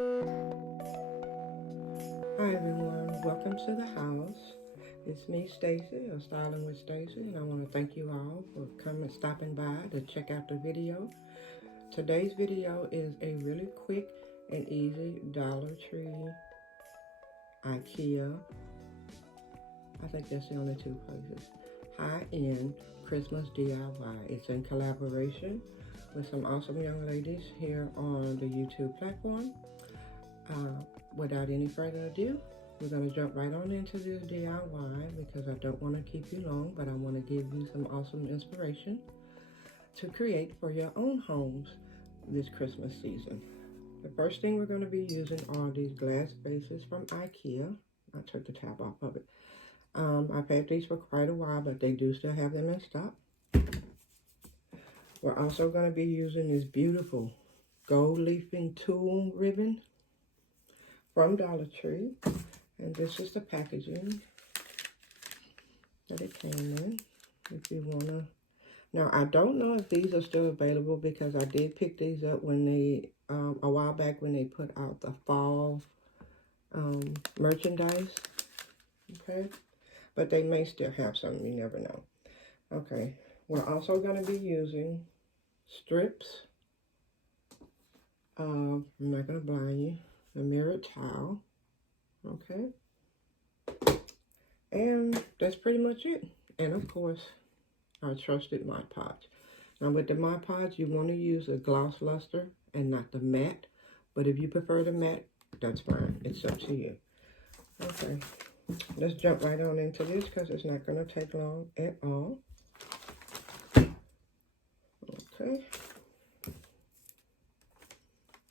Hi everyone, welcome to the house. It's me, Stacy, or Styling with Stacy, and I want to thank you all for stopping by to check out the video. Today's video is a really quick and easy Dollar Tree, IKEA, I think that's the only two places, high-end Christmas DIY. It's in collaboration with some awesome young ladies here on the YouTube platform. Without any further ado, we're going to jump right on into this DIY because I don't want to keep you long, but I want to give you some awesome inspiration to create for your own homes this Christmas season. The first thing we're going to be using are these glass vases from IKEA. I took the tab off of it. I've had these for quite a while, but they do still have them in stock. We're also going to be using this beautiful gold leafing tulle ribbon from Dollar Tree, and this is the packaging that it came in. If you wanna, now I don't know if these are still available because I did pick these up when they a while back when they put out the fall merchandise. Okay, but they may still have some. You never know. Okay, we're also going to be using strips of, I'm not going to blind you, a mirrored towel. Okay, and that's pretty much it. And of course, our trusted Mod Podge. Now with the Mod Podge, you want to use a gloss luster and not the matte. But if you prefer the matte, that's fine. It's up to you. Okay, let's jump right on into this because it's not going to take long at all. Okay,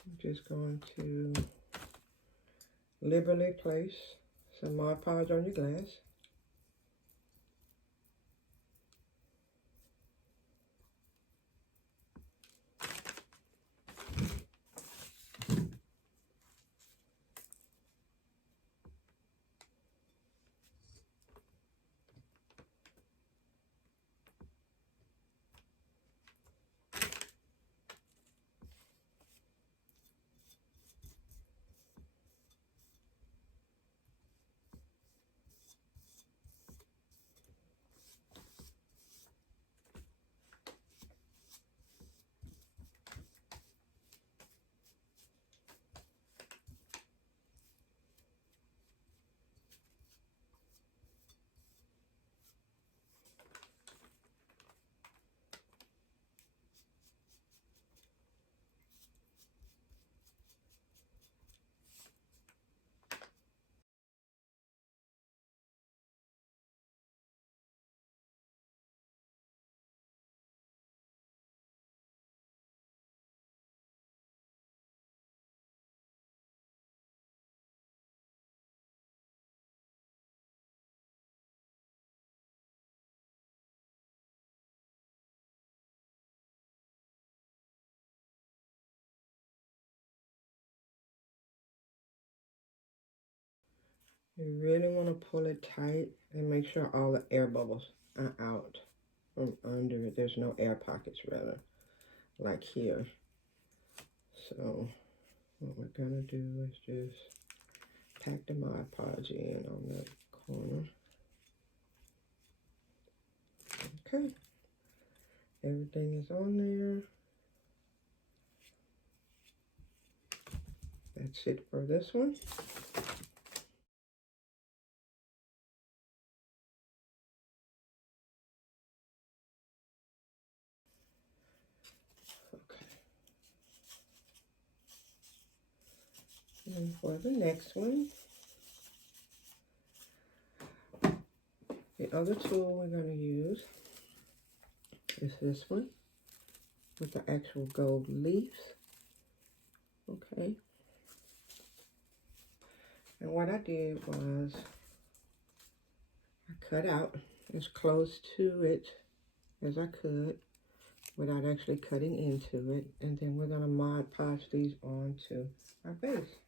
I'm just going to liberally place some Mod Podge on your glass. You really want to pull it tight and make sure all the air bubbles are out from under it. There's no air pockets, rather, like here. So what we're going to do is just pack the Mod Podge in on that corner. Okay, everything is on there. That's it for this one. Okay. And for the next one, the other tool we're going to use is this one with the actual gold leaves. Okay. And what I did was I cut out as close to it as I could without actually cutting into it. And then we're going to Mod Podge these onto our base.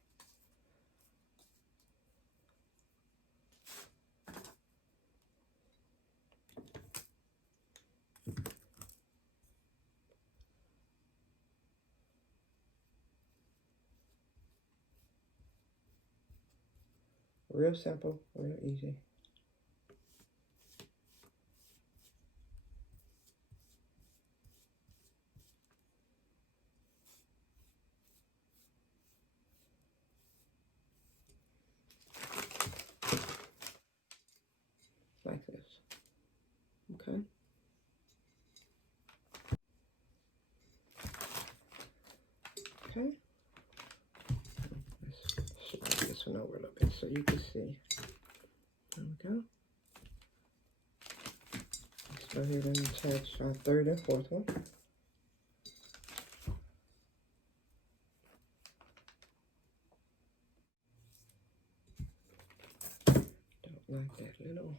real simple, real easy. Like this. Okay. Okay. Let's slide this one over a little bit so you can see. There we go. Let's go ahead and attach our third and fourth one. Don't like that little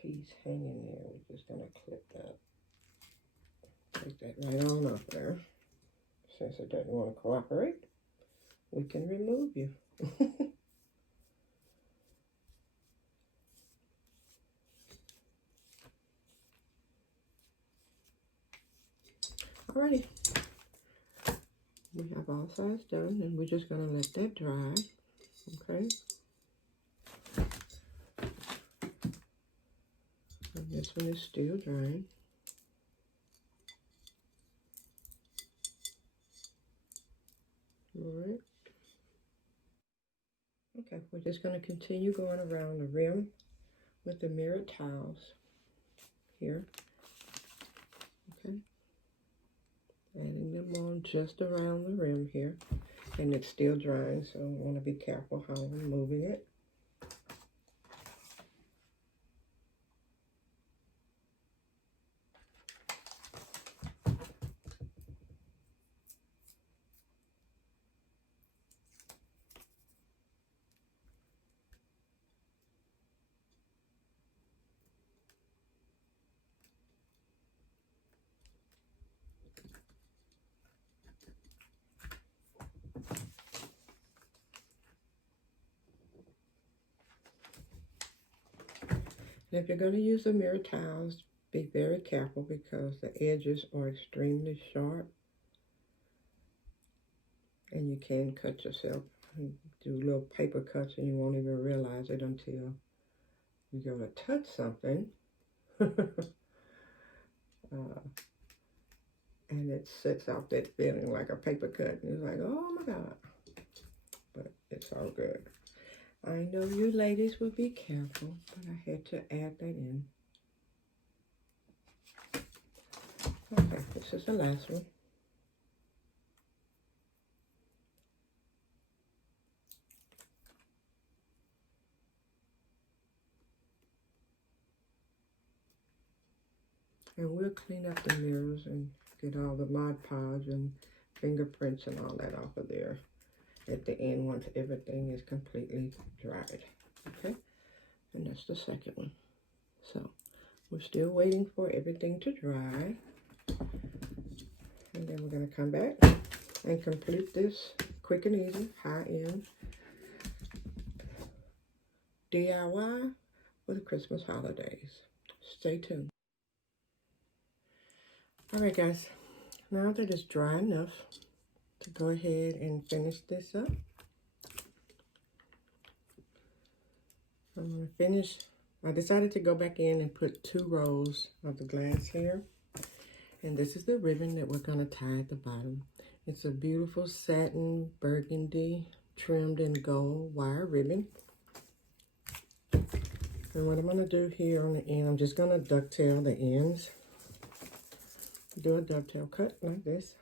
piece hanging there. We're just gonna clip that. Take that right on up there. Since it doesn't want to cooperate, we can remove you. Alrighty. We have all sides done, and we're just gonna let that dry. Okay. And this one is still drying. Alright. Okay, we're just going to continue going around the rim with the mirrored tiles here. Okay. Adding them on just around the rim here. And it's still drying, so I want to be careful how I'm moving it. And if you're going to use the mirror tiles, be very careful because the edges are extremely sharp. And you can cut yourself. You do little paper cuts and you won't even realize it until you go to touch something. And it sets out that feeling like a paper cut. And it's like, oh my God. But it's all good. I know you ladies will be careful, but I had to add that in. Okay, this is the last one. And we'll clean up the mirrors and get all the Mod Podge and fingerprints and all that off of there at the end once everything is completely dried. Okay, and that's the second one. So we're still waiting for everything to dry. And then we're going to come back and complete this quick and easy, high-end DIY for the Christmas holidays. Stay tuned. Alright guys, now that it's dry enough to go ahead and finish this up, I'm going to finish. I decided to go back in and put 2 rows of the glass here. And this is the ribbon that we're going to tie at the bottom. It's a beautiful satin burgundy trimmed in gold wire ribbon. And what I'm going to do here on the end, I'm just going to dovetail the ends. Do a dovetail cut like this.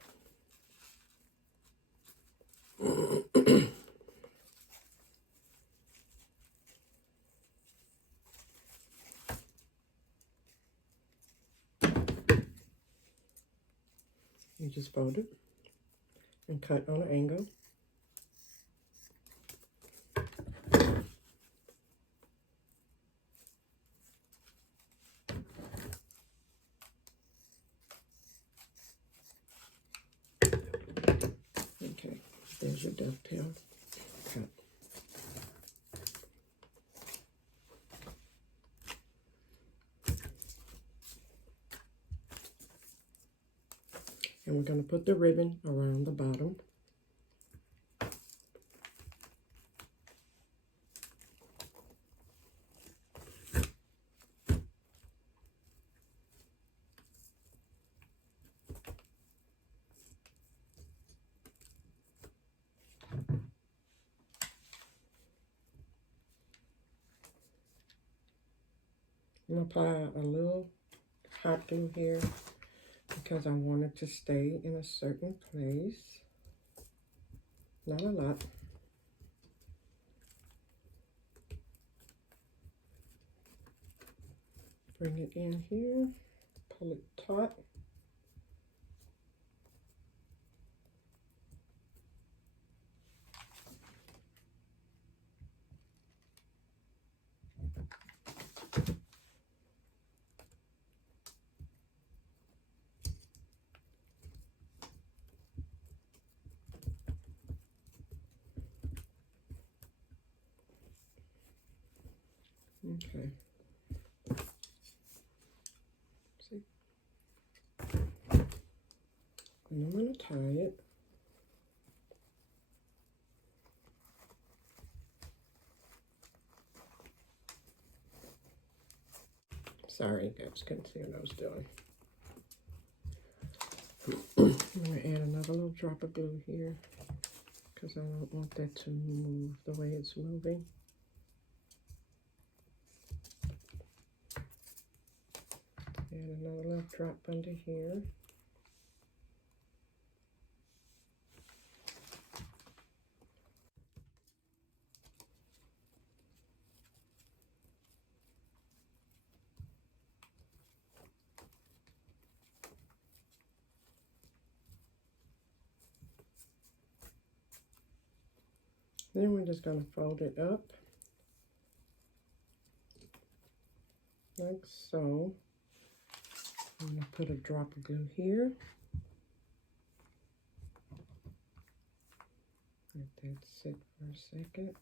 You just fold it and cut on an angle. Okay, there's your dovetail cut. And we're going to put the ribbon around the bottom. I'm going to apply a little hot glue here because I want it to stay in a certain place. Not a lot. Bring it in here, pull it taut. Okay. See? And I'm going to tie it. Sorry, you guys couldn't see what I was doing. I'm going to add another little drop of glue here because I don't want that to move the way it's moving. Add another little drop under here. Then we're just going to fold it up like so. I'm going to put a drop of glue here. Let that sit for a second.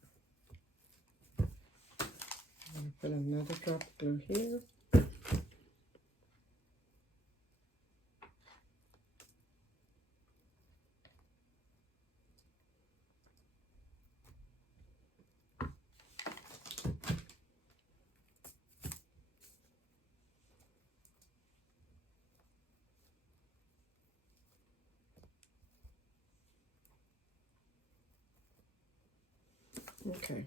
I'm going to put another drop of glue here. Okay,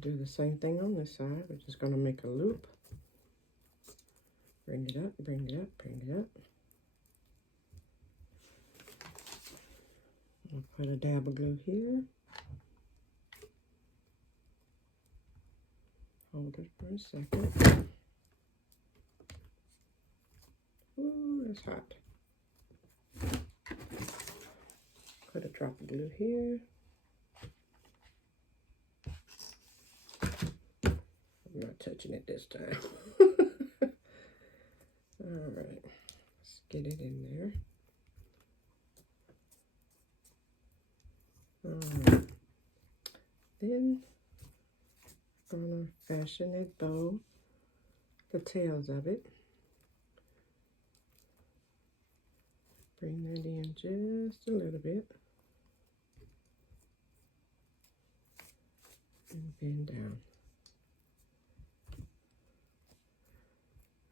do the same thing on this side. We're just going to make a loop. Bring it up, bring it up, bring it up. I'll put a dab of glue here. Hold it for a second. Ooh, it's hot. Put a drop of glue here. I'm not touching it this time. All right, let's get it in there. Then I'm gonna fashion that bow, the tails of it. Bring that in just a little bit. And bend down.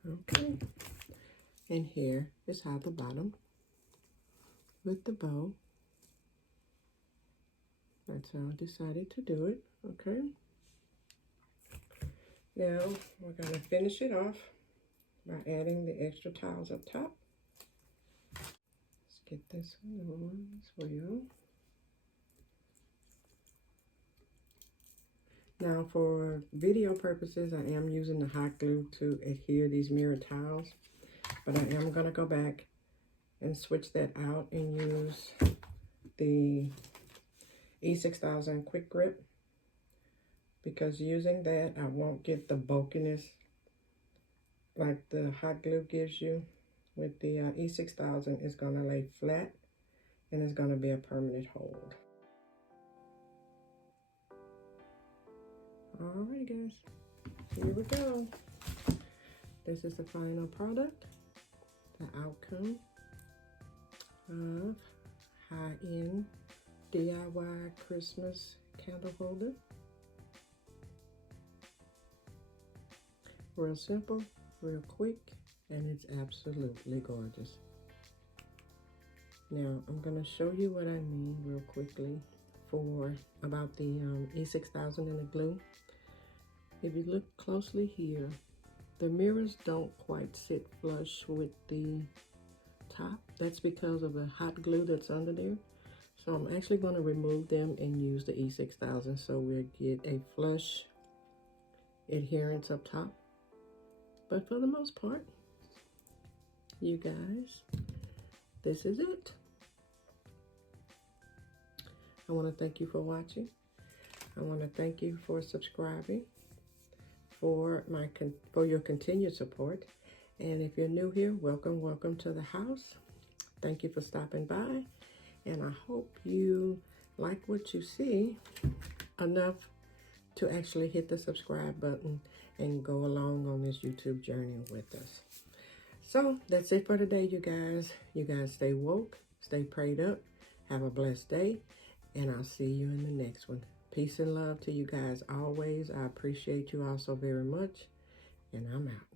Okay. And here is how the bottom with the bow. That's how I decided to do it. Okay. Now we're going to finish it off by adding the extra tiles up top. Let's get this one on as well. Now for video purposes, I am using the hot glue to adhere these mirror tiles, but I am going to go back and switch that out and use the E6000 Quick Grip, because using that I won't get the bulkiness like the hot glue gives you. With the E6000, it's going to lay flat and it's going to be a permanent hold. Alright guys, here we go. This is the final product, the outcome of high-end DIY Christmas candle holder. Real simple, real quick, and it's absolutely gorgeous. Now I'm going to show you what I mean real quickly about the E6000 and the glue. If you look closely here, The mirrors don't quite sit flush with the top. That's because of the hot glue that's under there. So I'm actually going to remove them and use the E6000 so we'll get a flush adherence up top. But for the most part, you guys, this is it. I want to thank you for watching. I want to thank you for subscribing, for your continued support. And if you're new here, welcome to the house. Thank you for stopping by. And I hope you like what you see enough to actually hit the subscribe button and go along on this YouTube journey with us. So that's it for today, you guys. You guys stay woke, stay prayed up, have a blessed day, and I'll see you in the next one. Peace and love to you guys always. I appreciate you all so very much, and I'm out.